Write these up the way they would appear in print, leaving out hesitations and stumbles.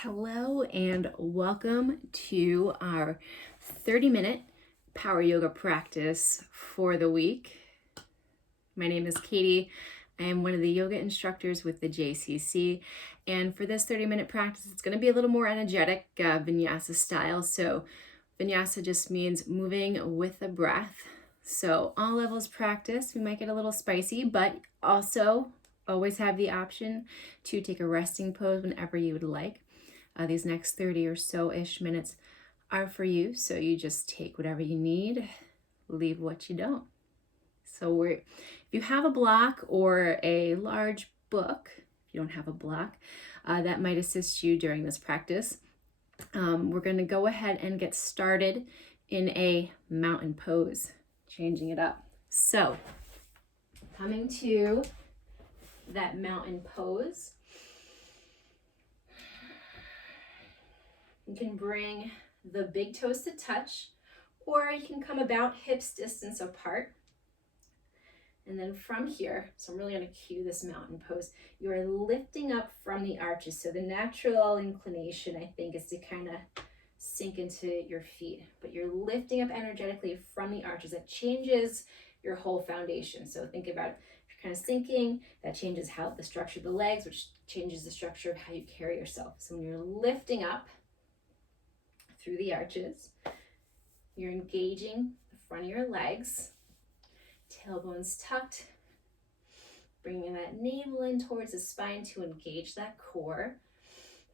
Hello and welcome to our 30-minute power yoga practice for the week. My name is Katie. I am one of the yoga instructors with the JCC, and for this 30-minute practice, it's going to be a little more energetic, Vinyasa style. So Vinyasa just means moving with the breath. So all levels practice. We might get a little spicy, but also always have the option to take a resting pose whenever you would like. These next 30 or so-ish minutes are for you, so you just take whatever you need, leave what you don't. So if you have a block or a large book, if you don't have a block, that might assist you during this practice. We're going to go ahead and get started in a mountain pose, changing it up. So coming to that mountain pose, you can bring the big toes to touch, or you can come about hips distance apart. And then from here, so I'm really going to cue this mountain pose, you're lifting up from the arches. So the natural inclination, I think, is to kind of sink into your feet, but you're lifting up energetically from the arches. That changes your whole foundation. So think about it. If you're kind of sinking, that changes how the structure of the legs, which changes the structure of how you carry yourself. So when you're lifting up through the arches, you're engaging the front of your legs, tailbones tucked, bringing that navel in towards the spine to engage that core.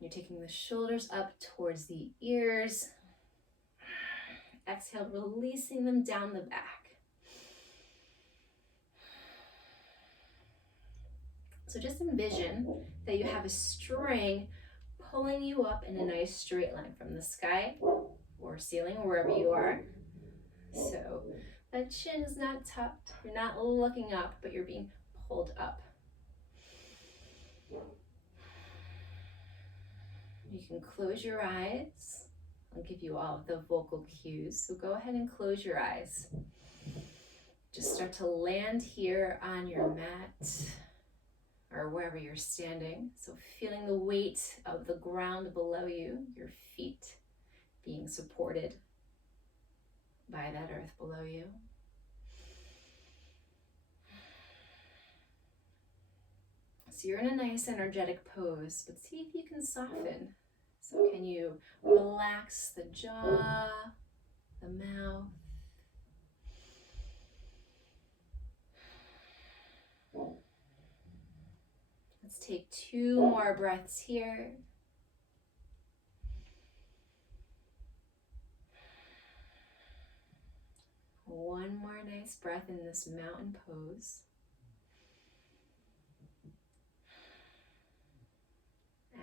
You're taking the shoulders up towards the ears. Exhale, releasing them down the back. So just envision that you have a string pulling you up in a nice straight line from the sky or ceiling, or wherever you are. So that chin is not tucked, you're not looking up, but you're being pulled up. You can close your eyes. I'll give you all of the vocal cues, so go ahead and close your eyes. Just start to land here on your mat or wherever you're standing. So feeling the weight of the ground below you, your feet being supported by that earth below you. So you're in a nice energetic pose, but see if you can soften. So can you relax the jaw, the mouth? Let's take 2 more breaths here. One more nice breath in this mountain pose.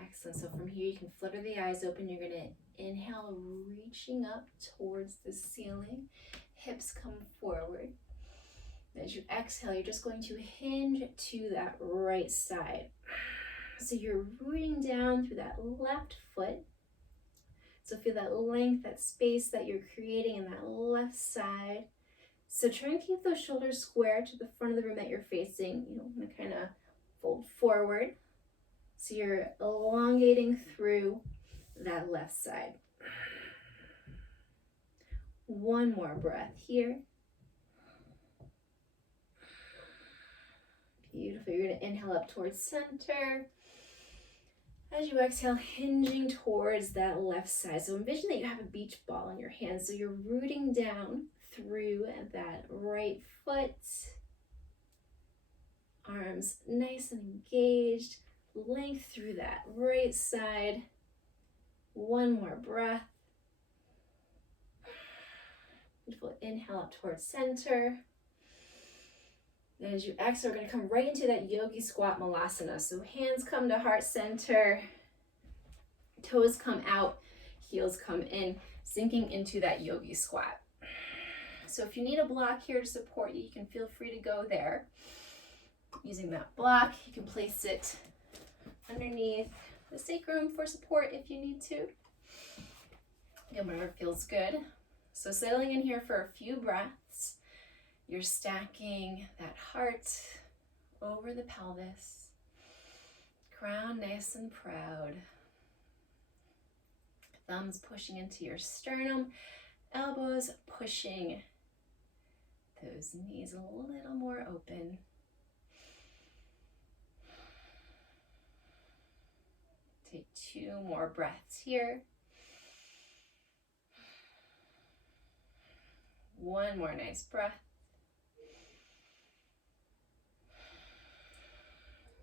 Excellent. So from here, you can flutter the eyes open. You're going to inhale, reaching up towards the ceiling. Hips come forward. As you exhale, you're just going to hinge to that right side. So you're rooting down through that left foot. So feel that length, that space that you're creating in that left side. So try and keep those shoulders square to the front of the room that you're facing. You know, kind of fold forward. So you're elongating through that left side. One more breath here. Beautiful. You're going to inhale up towards center. As you exhale, hinging towards that left side. So envision that you have a beach ball in your hand. So you're rooting down through that right foot. Arms nice and engaged. Length through that right side. One more breath. Beautiful. Inhale up towards center. And as you exhale, we're going to come right into that yogi squat malasana. So hands come to heart center, toes come out, heels come in, sinking into that yogi squat. So if you need a block here to support you, you can feel free to go there. Using that block, you can place it underneath the sacrum for support if you need to. Again, whatever feels good. So settling in here for a few breaths. You're stacking that heart over the pelvis, crown nice and proud. Thumbs pushing into your sternum, elbows pushing those knees a little more open. Take 2 more breaths here. 1 more nice breath.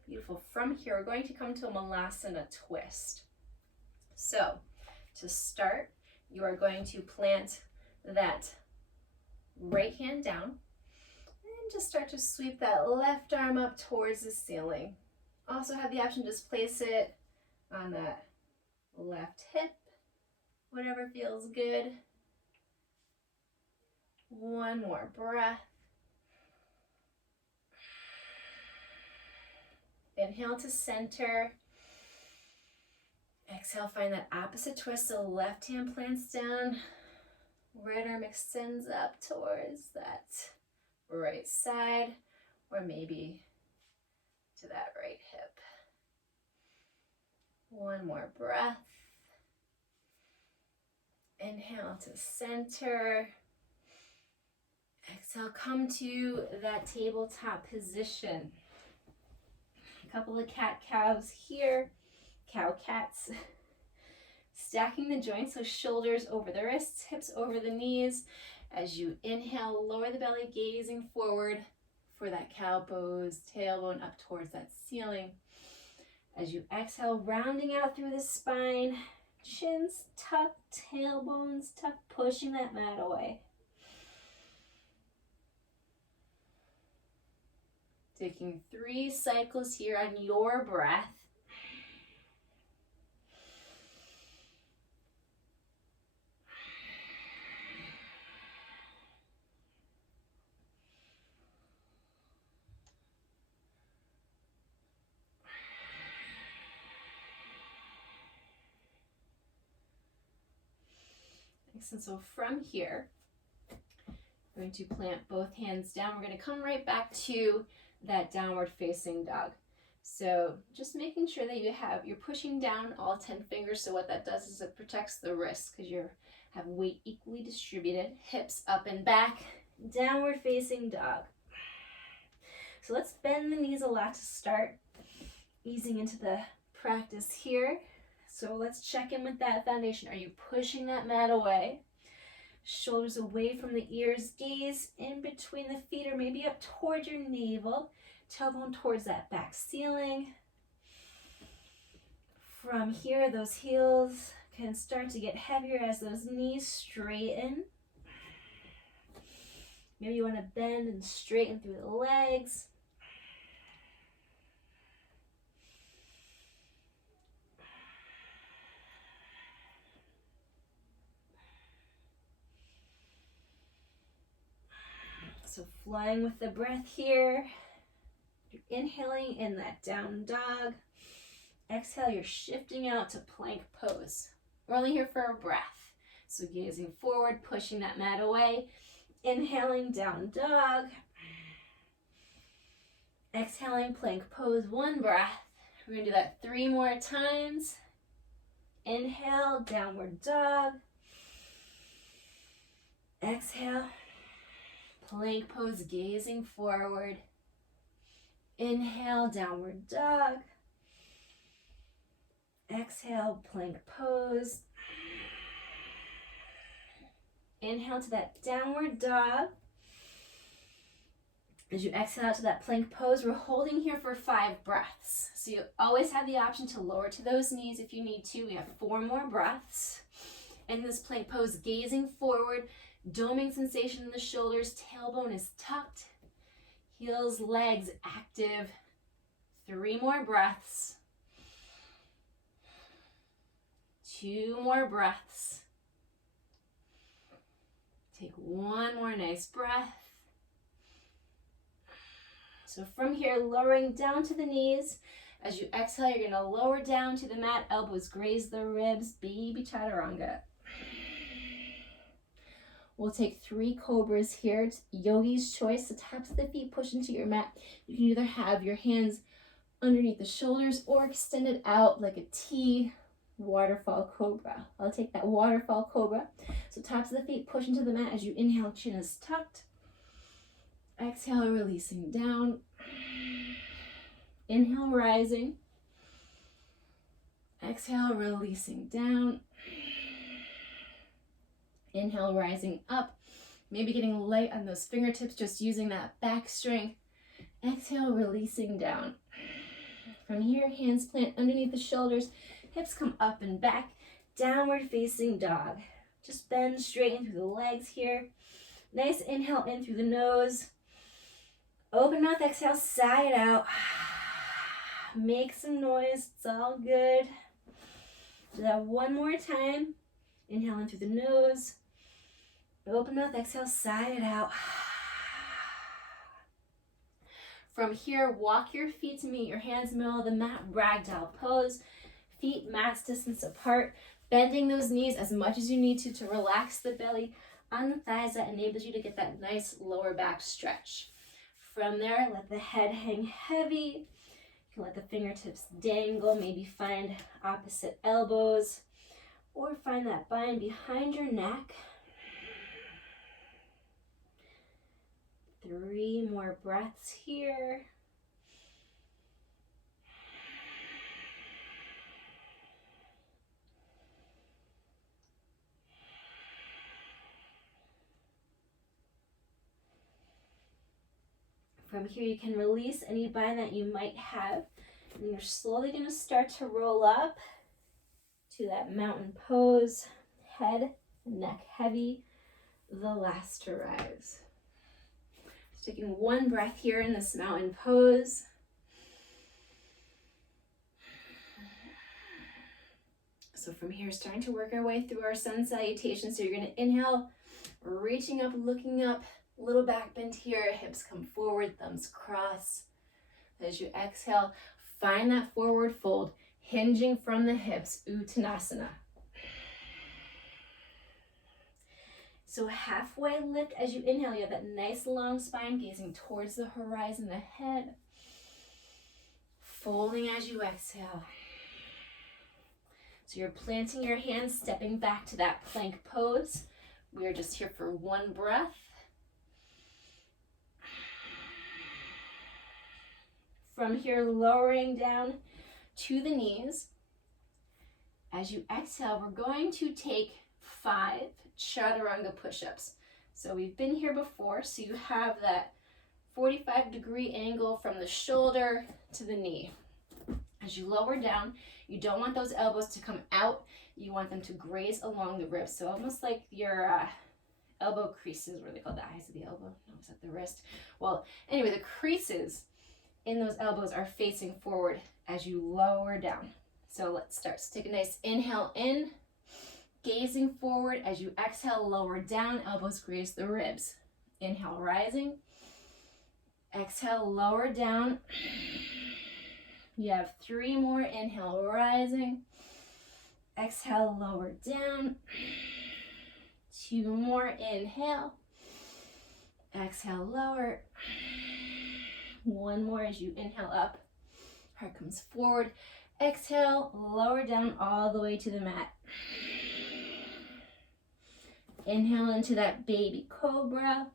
Beautiful. From here, we're going to come to a Malasana twist. So, to start, you are going to plant that right hand down and just start to sweep that left arm up towards the ceiling. Also have the option to just place it on that left hip, whatever feels good. 1 more breath. Inhale to center. Exhale, find that opposite twist. So left hand plants down. Right arm extends up towards that right side, or maybe to that right hip. 1 more breath. Inhale to center. Exhale, come to that tabletop position. A couple of cat-cows here, cow-cats. Stacking the joints, so shoulders over the wrists, hips over the knees. As you inhale, lower the belly, gazing forward for that cow pose, tailbone up towards that ceiling. As you exhale, rounding out through the spine, chins tucked, tailbones tucked, pushing that mat away. Taking 3 cycles here on your breath. And so from here, I'm going to plant both hands down. We're going to come right back to that downward facing dog. So just making sure that you're pushing down all 10 fingers. So what that does is it protects the wrists because you have weight equally distributed. Hips up and back, downward facing dog. So let's bend the knees a lot to start, easing into the practice here. So let's check in with that foundation. Are you pushing that mat away? Shoulders away from the ears, gaze in between the feet or maybe up toward your navel, tailbone towards that back ceiling. From here, those heels can start to get heavier as those knees straighten. Maybe you want to bend and straighten through the legs. So flying with the breath here. You're inhaling in that down dog. Exhale, you're shifting out to plank pose. We're only here for a breath. So gazing forward, pushing that mat away. Inhaling, down dog. Exhaling, plank pose, 1 breath. We're gonna do that 3 more times. Inhale, downward dog. Exhale. Plank pose, gazing forward. Inhale, downward dog. Exhale, plank pose. Inhale to that downward dog. As you exhale out to that plank pose, we're holding here for 5 breaths. So you always have the option to lower to those knees if you need to. We have 4 more breaths. In this plank pose, gazing forward, doming sensation in the shoulders, tailbone is tucked, heels, legs active. 3 more breaths. 2 more breaths. Take 1 more nice breath. So from here, lowering down to the knees. As you exhale, you're going to lower down to the mat, elbows graze the ribs, baby chaturanga. We'll take 3 cobras here. It's yogi's choice. The tops of the feet push into your mat. You can either have your hands underneath the shoulders or extended out like a T. waterfall cobra. I'll take that waterfall cobra. So tops of the feet push into the mat as you inhale, chin is tucked. Exhale, releasing down. Inhale, rising. Exhale, releasing down. Inhale, rising up. Maybe getting light on those fingertips, just using that back strength. Exhale, releasing down. From here, hands plant underneath the shoulders, hips come up and back, downward facing dog. Just bend, straighten through the legs here. Nice inhale in through the nose. Open mouth, exhale, sigh it out. Make some noise, it's all good. Do that one more time. Inhale in through the nose. Open mouth, exhale, sigh it out. From here, walk your feet to meet your hands in the middle of the mat, ragdoll pose. Feet max distance apart, bending those knees as much as you need to relax the belly on the thighs. That enables you to get that nice lower back stretch. From there, let the head hang heavy. You can let the fingertips dangle, maybe find opposite elbows, or find that bind behind your neck. 3 more breaths here. From here, you can release any bind that you might have, and you're slowly going to start to roll up to that mountain pose, head and neck heavy, the last to rise. Just taking one breath here in this mountain pose. So from here, starting to work our way through our sun salutation. So you're going to inhale, reaching up, looking up, little back bend here, hips come forward, thumbs cross. As you exhale, find that forward fold, hinging from the hips, Uttanasana. So halfway lift as you inhale, you have that nice long spine gazing towards the horizon ahead. Folding as you exhale. So you're planting your hands, stepping back to that plank pose. We are just here for one breath. From here, lowering down to the knees. As you exhale, we're going to take 5 chaturanga push-ups. So we've been here before, so you have that 45-degree angle from the shoulder to the knee. As you lower down, you don't want those elbows to come out. You want them to graze along the ribs. So almost like your elbow creases, what are they called? The eyes of the elbow? No, is that the wrist? Well, anyway, the creases in those elbows are facing forward as you lower down. So let's start. So take a nice inhale in, gazing forward. As you exhale, lower down, elbows graze the ribs. Inhale, rising. Exhale, lower down. You have 3 more. Inhale, rising. Exhale, lower down. 2 more. Inhale. Exhale, lower. 1 more as you inhale up. Heart comes forward. Exhale, lower down all the way to the mat. Inhale into that baby cobra.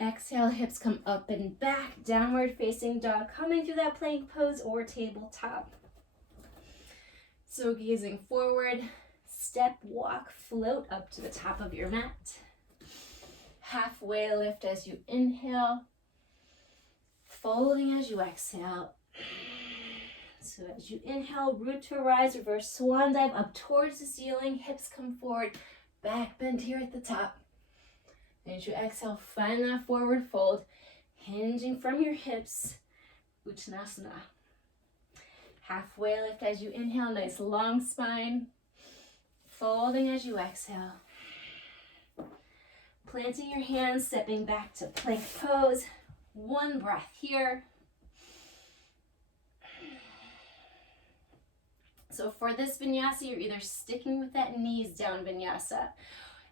Exhale, hips come up and back, downward facing dog, coming through that plank pose or tabletop. So gazing forward, step, walk, float up to the top of your mat. Halfway lift as you inhale, folding as you exhale. So as you inhale, root to rise, reverse swan dive up towards the ceiling, hips come forward, back bend here at the top. As you exhale, find that forward fold, hinging from your hips, Uttanasana. Halfway lift as you inhale, nice long spine, folding as you exhale. Planting your hands, stepping back to plank pose. 1 breath here. So for this vinyasa, you're either sticking with that knees down vinyasa.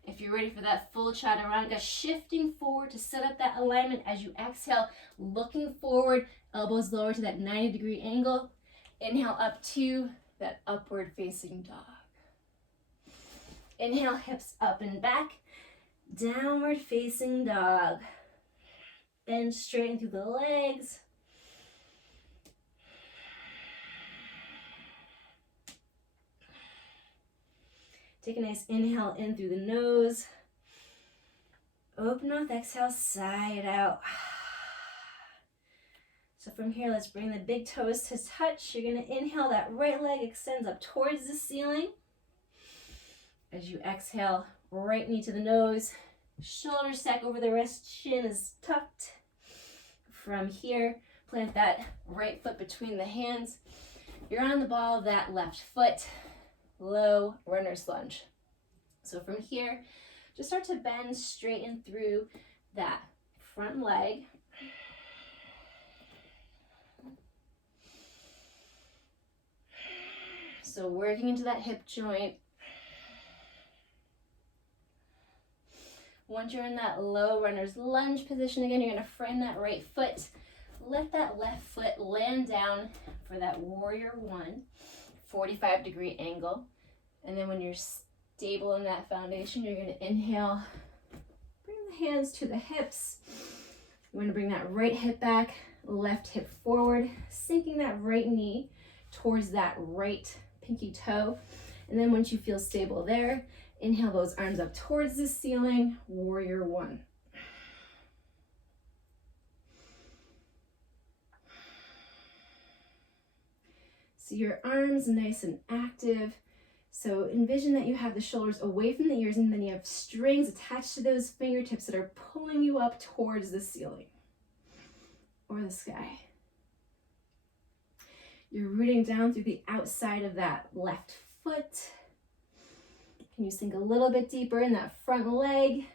If you're ready for that full chaturanga, shifting forward to set up that alignment as you exhale, looking forward, elbows lower to that 90-degree angle. Inhale up 2, that upward facing dog. Inhale, hips up and back, downward facing dog. Bend straight through the legs. Take a nice inhale in through the nose. Open mouth, exhale, side out. So from here, let's bring the big toes to touch. You're gonna inhale, that right leg extends up towards the ceiling. As you exhale, right knee to the nose, shoulders stack over the wrist, chin is tucked. From here, plant that right foot between the hands. You're on the ball of that left foot, low runner's lunge. So from here, just start to bend, straighten through that front leg. So working into that hip joint. Once you're in that low runner's lunge position again, you're gonna frame that right foot. Let that left foot land down for that warrior one, 45-degree angle. And then when you're stable in that foundation, you're gonna inhale, bring the hands to the hips. You wanna bring that right hip back, left hip forward, sinking that right knee towards that right pinky toe. And then once you feel stable there, inhale those arms up towards the ceiling, warrior one. So your arms nice and active. So envision that you have the shoulders away from the ears and then you have strings attached to those fingertips that are pulling you up towards the ceiling or the sky. You're rooting down through the outside of that left foot. Can you sink a little bit deeper in that front leg?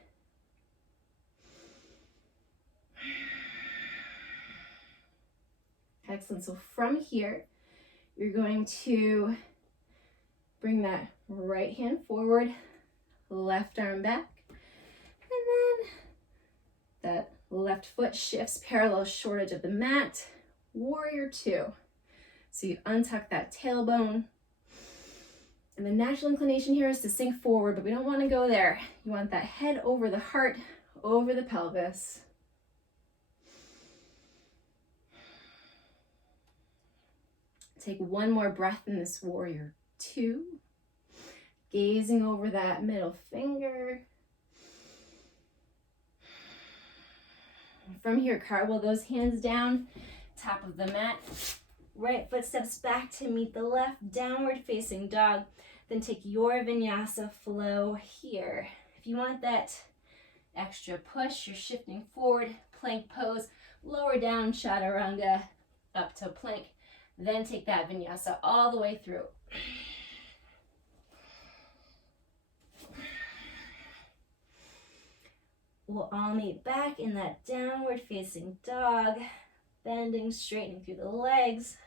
Excellent. So from here, you're going to bring that right hand forward, left arm back, and then that left foot shifts parallel short edge of the mat, warrior two. So you untuck that tailbone. And the natural inclination here is to sink forward, but we don't want to go there. You want that head over the heart, over the pelvis. Take one more breath in this warrior two. Gazing over that middle finger. From here, cartwheel those hands down, top of the mat. Right foot steps back to meet the left, downward facing dog. Then take your vinyasa flow here. If you want that extra push, you're shifting forward, plank pose, lower down, chaturanga, up to plank. Then take that vinyasa all the way through. We'll all meet back in that downward facing dog, bending, straightening through the legs.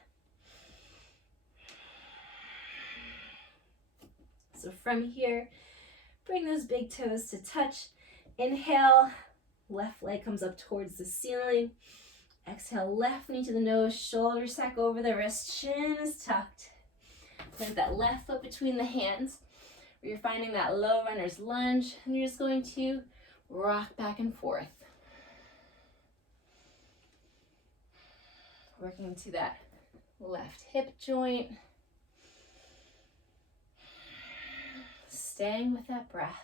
So from here, bring those big toes to touch. Inhale, left leg comes up towards the ceiling. Exhale, left knee to the nose, shoulders stack over the wrist, chin is tucked. Plant that left foot between the hands, where you're finding that low runner's lunge, and you're just going to rock back and forth. Working into that left hip joint. Staying with that breath.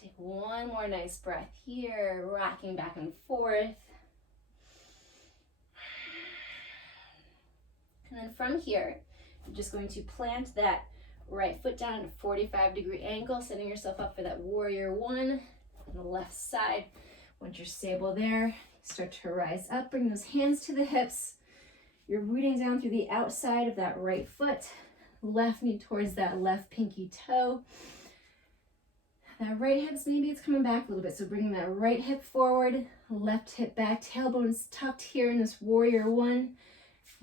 Take one more nice breath here, rocking back and forth. And then from here, you're just going to plant that right foot down at a 45-degree angle, setting yourself up for that warrior one on the left side. Once you're stable there, start to rise up, bring those hands to the hips. You're rooting down through the outside of that right foot, left knee towards that left pinky toe. That right hip's maybe it's coming back a little bit, so bringing that right hip forward, left hip back, tailbone's tucked here in this warrior one.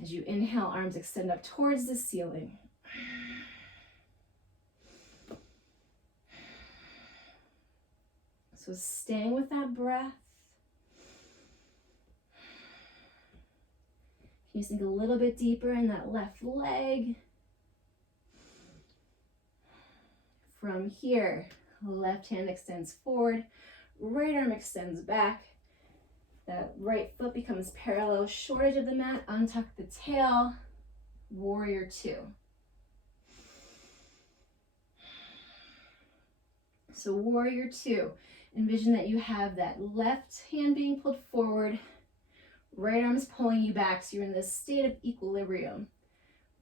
As you inhale, arms extend up towards the ceiling. So staying with that breath. You sink a little bit deeper in that left leg. From here, left hand extends forward, right arm extends back. That right foot becomes parallel, short edge of the mat, untuck the tail, warrior two. So warrior two, envision that you have that left hand being pulled forward, right arm is pulling you back, so you're in this state of equilibrium,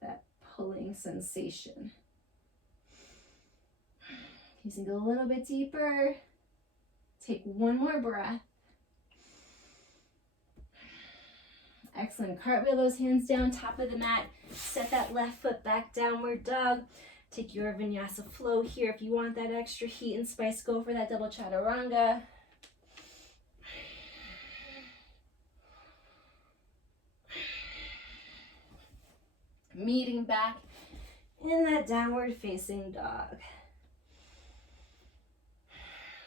that pulling sensation. You sink a little bit deeper, take one more breath. Excellent. Cartwheel those hands down, top of the mat. Set that left foot back, downward dog. Take your Vinyasa flow here. If you want that extra heat and spice, go for that double chaturanga. Meeting back in that downward facing dog.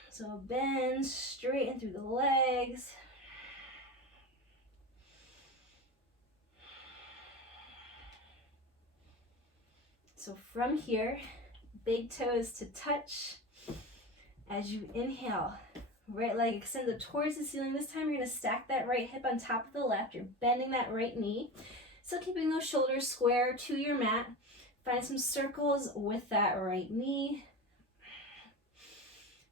So bend, straighten through the legs. So from here, big toes to touch. As you inhale, right leg extends up towards the ceiling. This time you're going to stack that right hip on top of the left. You're bending that right knee. Still keeping those shoulders square to your mat. Find some circles with that right knee.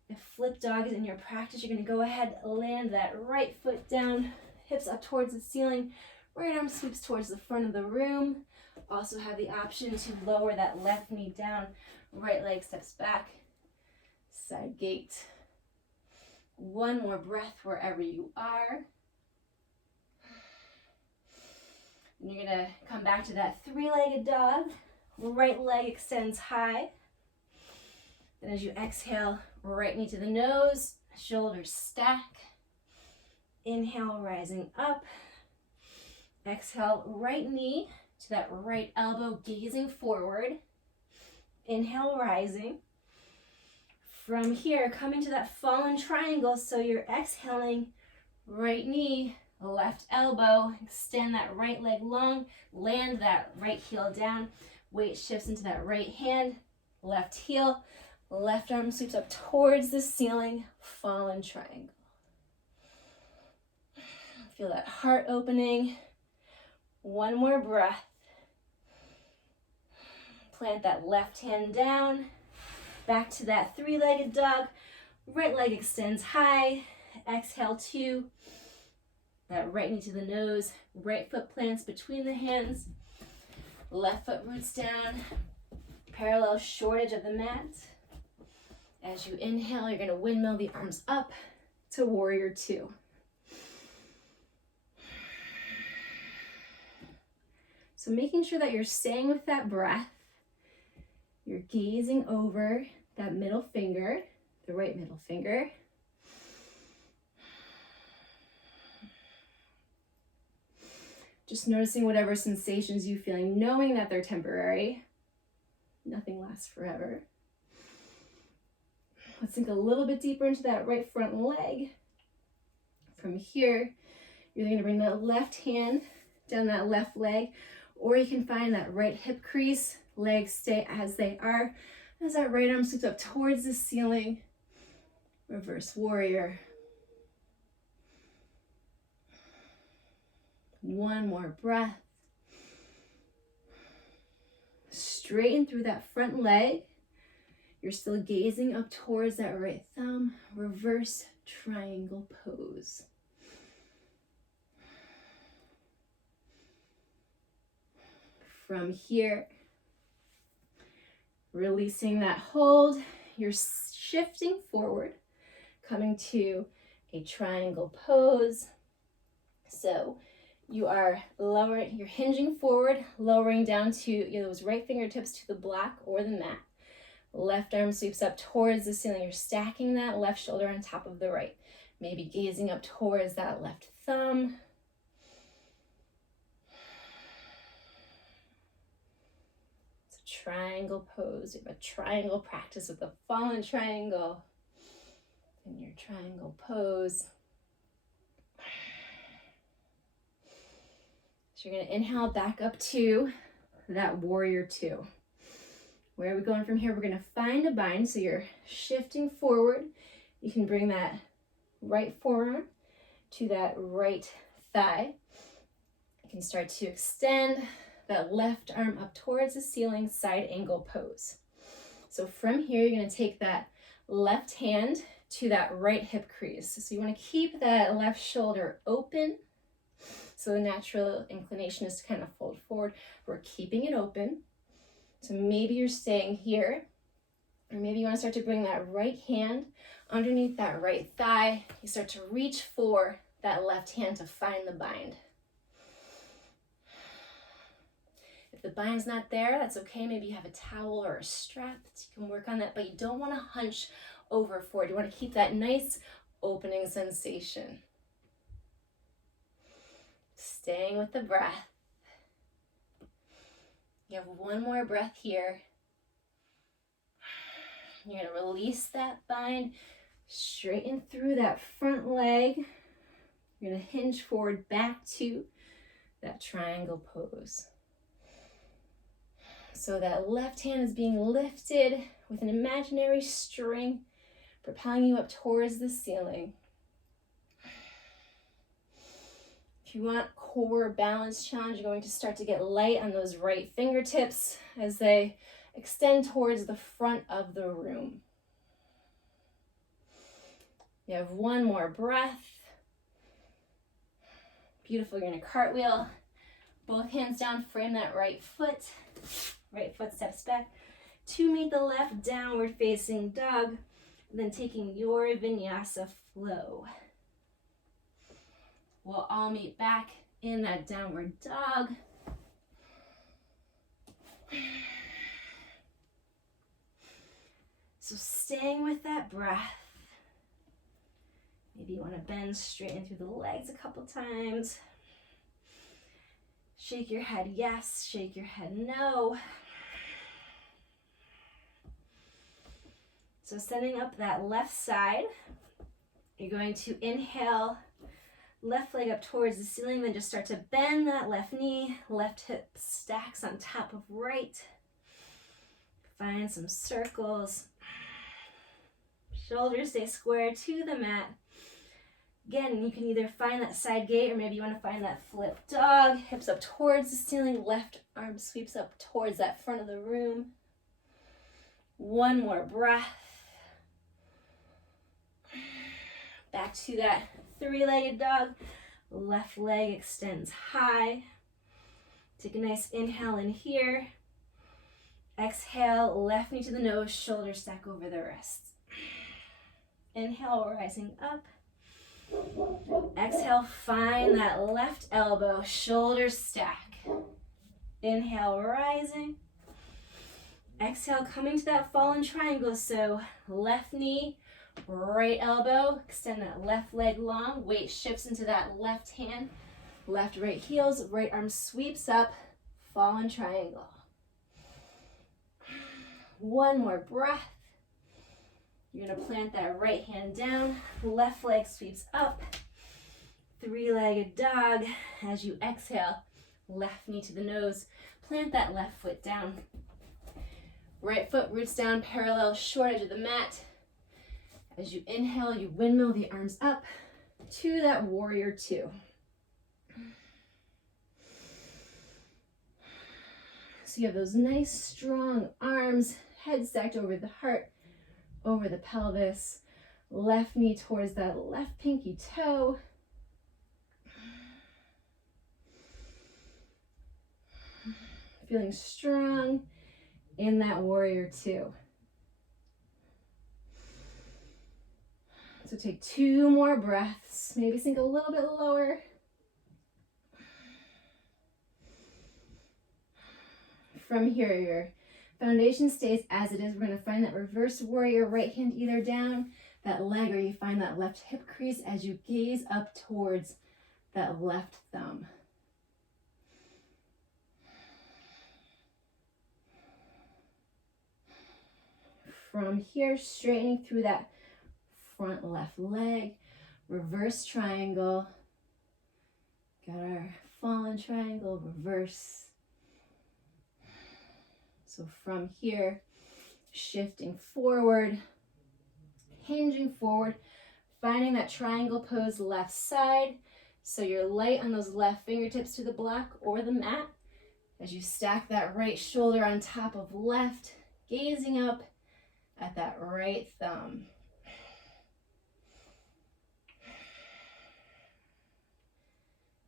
If flip dog is in your practice, you're going to go ahead, land that right foot down, hips up towards the ceiling. Right arm sweeps towards the front of the room. Also have the option to lower that left knee down, right leg steps back, side gate. One more breath wherever you are. And you're gonna come back to that three-legged dog. Right leg extends high. Then as you exhale, right knee to the nose, shoulders stack. Inhale, rising up. Exhale, right knee to that right elbow, gazing forward. Inhale, rising. From here, coming to that fallen triangle, so you're exhaling, right knee, left elbow, extend that right leg long, land that right heel down, weight shifts into that right hand, left heel, left arm sweeps up towards the ceiling, fallen triangle. Feel that heart opening. One more breath. Plant that left hand down, back to that three-legged dog. Right leg extends high. Exhale, two. That right knee to the nose. Right foot plants between the hands. Left foot roots down. Parallel short edge of the mat. As you inhale, you're going to windmill the arms up to warrior two. So making sure that you're staying with that breath. You're gazing over that middle finger, the right middle finger. Just noticing whatever sensations you're feeling, knowing that they're temporary. Nothing lasts forever. Let's sink a little bit deeper into that right front leg. From here, you're going to bring that left hand down that left leg, or you can find that right hip crease, legs stay as they are, as that right arm sweeps up towards the ceiling. Reverse warrior. One more breath. Straighten through that front leg. You're still gazing up towards that right thumb. Reverse triangle pose. From here, releasing that hold, you're shifting forward, coming to a triangle pose. So you are lowering, you're hinging forward, lowering down to those right fingertips to the block or the mat. Left arm sweeps up towards the ceiling. You're stacking that left shoulder on top of the right. Maybe gazing up towards that left thumb. Triangle pose. You have a triangle practice with a fallen triangle in your triangle pose. So you're going to inhale back up to that warrior two. Where are we going from here? We're going to find a bind. So you're shifting forward. You can bring that right forearm to that right thigh. You can start to extend that left arm up towards the ceiling, side angle pose. So from here, you're going to take that left hand to that right hip crease. So you want to keep that left shoulder open. So the natural inclination is to kind of fold forward. We're keeping it open. So maybe you're staying here, or maybe you want to start to bring that right hand underneath that right thigh. You start to reach for that left hand to find the bind. If the bind's not there, that's okay. Maybe you have a towel or a strap that you can work on that, but you don't want to hunch over forward. You want to keep that nice opening sensation. Staying with the breath. You have one more breath here. You're going to release that bind, straighten through that front leg. You're going to hinge forward back to that triangle pose. So that left hand is being lifted with an imaginary string, propelling you up towards the ceiling. If you want core balance challenge, you're going to start to get light on those right fingertips as they extend towards the front of the room. You have one more breath. Beautiful. You're going to cartwheel. Both hands down, frame that right foot. Right foot steps back to meet the left, downward facing dog. And then taking your Vinyasa flow. We'll all meet back in that downward dog. So staying with that breath. Maybe you want to bend, straighten through the legs a couple times. Shake your head yes, shake your head no. So setting up that left side, you're going to inhale, left leg up towards the ceiling, then just start to bend that left knee, left hip stacks on top of right. Find some circles. Shoulders stay square to the mat. Again, you can either find that side gate or maybe you want to find that flip dog. Hips up towards the ceiling, left arm sweeps up towards that front of the room. One more breath. Back to that three-legged dog. Left leg extends high. Take a nice inhale in here. Exhale, left knee to the nose, shoulders stack over the wrists. Inhale, rising up. Exhale, find that left elbow, shoulders stack. Inhale, rising. Exhale, coming to that fallen triangle. So left knee, right elbow, extend that left leg long, weight shifts into that left hand, left right heels, right arm sweeps up, fallen triangle. One more breath. You're going to plant that right hand down, left leg sweeps up, three-legged dog. As you exhale, left knee to the nose, plant that left foot down. Right foot roots down, parallel short edge of the mat. As you inhale, you windmill the arms up to that warrior two. So you have those nice strong arms, head stacked over the heart, over the pelvis, left knee towards that left pinky toe. Feeling strong in that warrior two. So take two more breaths, maybe sink a little bit lower. From here, your foundation stays as it is. We're going to find that reverse warrior, right hand either down that leg or you find that left hip crease as you gaze up towards that left thumb. From here, straightening through that front left leg, reverse triangle. Got our fallen triangle, reverse. So from here, shifting forward, hinging forward, finding that triangle pose left side. So you're light on those left fingertips to the block or the mat. As you stack that right shoulder on top of left, gazing up at that right thumb.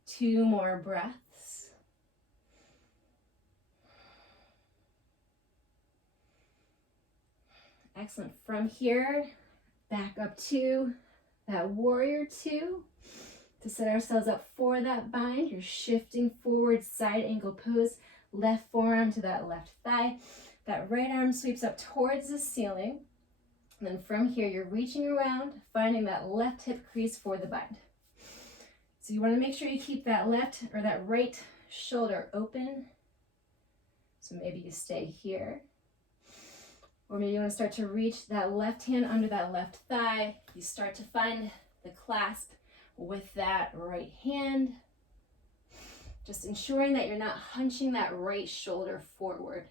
Two more breaths. Excellent. From here, back up to that warrior two. To set ourselves up for that bind, you're shifting forward, side ankle pose, left forearm to that left thigh. That right arm sweeps up towards the ceiling. And then from here, you're reaching around, finding that left hip crease for the bind. So you want to make sure you keep that left or that right shoulder open. So maybe you stay here. Or maybe you want to start to reach that left hand under that left thigh. You start to find the clasp with that right hand. Just ensuring that you're not hunching that right shoulder forward.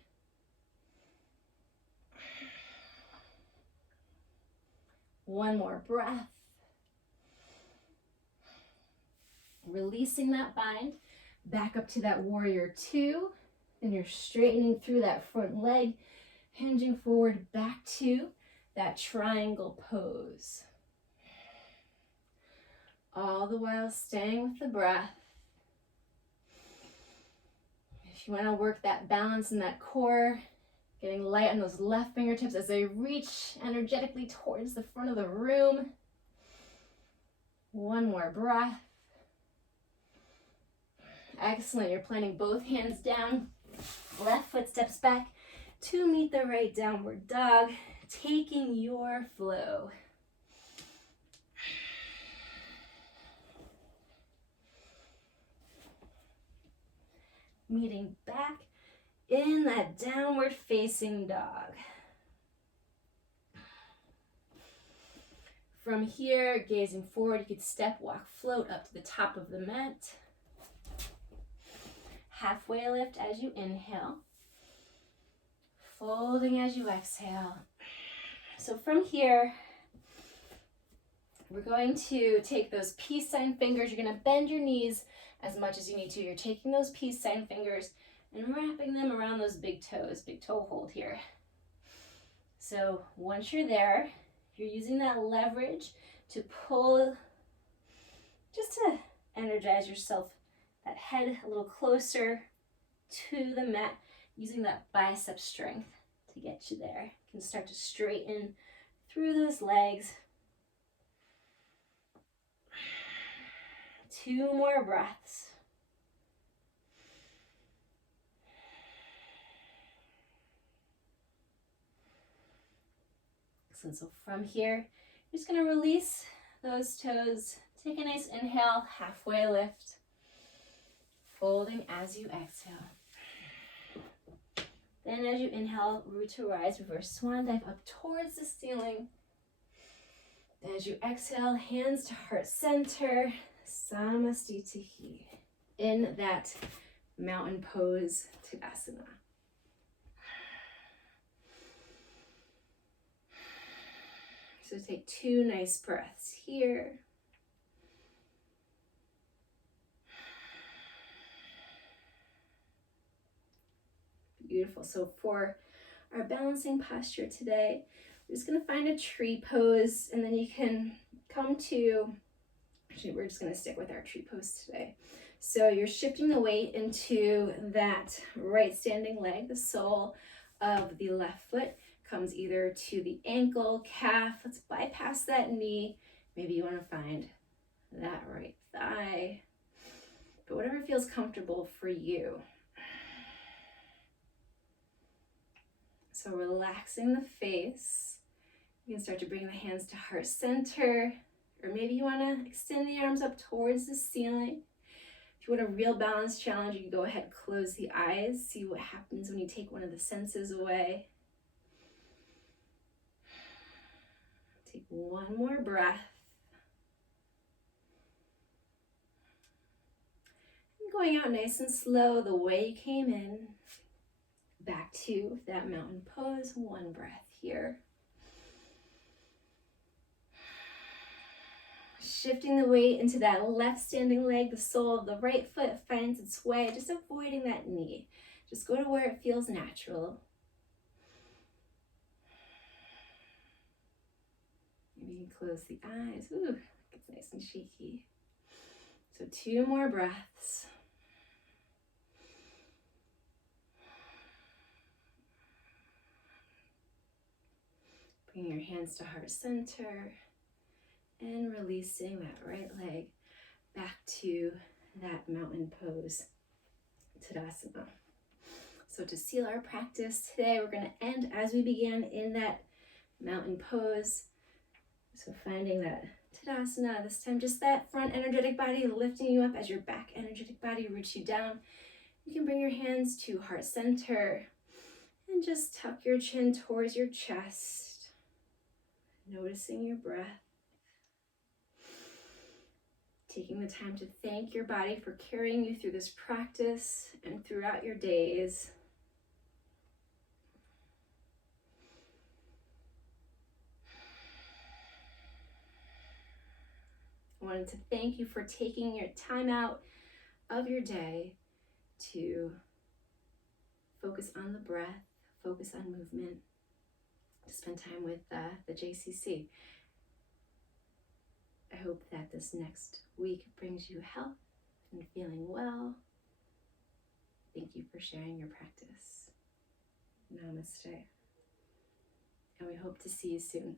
One more breath. Releasing that bind, back up to that warrior two, and you're straightening through that front leg, hinging forward back to that triangle pose. All the while staying with the breath. If you want to work that balance in that core, getting light on those left fingertips as they reach energetically towards the front of the room. One more breath. Excellent. You're planting both hands down, left foot steps back to meet the right downward dog, taking your flow. Meeting back in that downward facing dog. From here, gazing forward, you could step, walk, float up to the top of the mat. Halfway lift as you inhale. Folding as you exhale. So from here, we're going to take those peace sign fingers. You're going to bend your knees as much as you need to. You're taking those peace sign fingers and wrapping them around those big toes, big toe hold here. So once you're there, you're using that leverage to pull, just to energize yourself, that head a little closer to the mat, using that bicep strength to get you there. You can start to straighten through those legs. Two more breaths. Excellent. So from here, you're just going to release those toes. Take a nice inhale, halfway lift. Folding as you exhale. Then as you inhale, root to rise, reverse swan dive up towards the ceiling. Then as you exhale, hands to heart center, Samastitihi, in that mountain pose Tadasana. So take two nice breaths here. Beautiful. So for our balancing posture today, we're just going to find a tree pose, and then you can come to, actually we're just going to stick with our tree pose today. So you're shifting the weight into that right standing leg. The sole of the left foot comes either to the ankle, calf. Let's bypass that knee. Maybe you want to find that right thigh, but whatever feels comfortable for you. So relaxing the face. You can start to bring the hands to heart center, or maybe you want to extend the arms up towards the ceiling. If you want a real balance challenge, you can go ahead, close the eyes, see what happens when you take one of the senses away. Take one more breath. Going out nice and slow the way you came in. Back to that mountain pose. One breath here. Shifting the weight into that left standing leg, the sole of the right foot finds its way, just avoiding that knee. Just go to where it feels natural. Maybe you can close the eyes. Ooh, it's nice and shaky. So 2 more breaths. Bring your hands to heart center and releasing that right leg back to that mountain pose, Tadasana. So to seal our practice today, we're going to end as we began in that mountain pose. So finding that Tadasana, this time just that front energetic body lifting you up as your back energetic body roots you down. You can bring your hands to heart center and just tuck your chin towards your chest, noticing your breath. Taking the time to thank your body for carrying you through this practice and throughout your days. I wanted to thank you for taking your time out of your day to focus on the breath, focus on movement, to spend time with the JCC. I hope that this next week brings you health and feeling well. Thank you for sharing your practice. Namaste. And we hope to see you soon.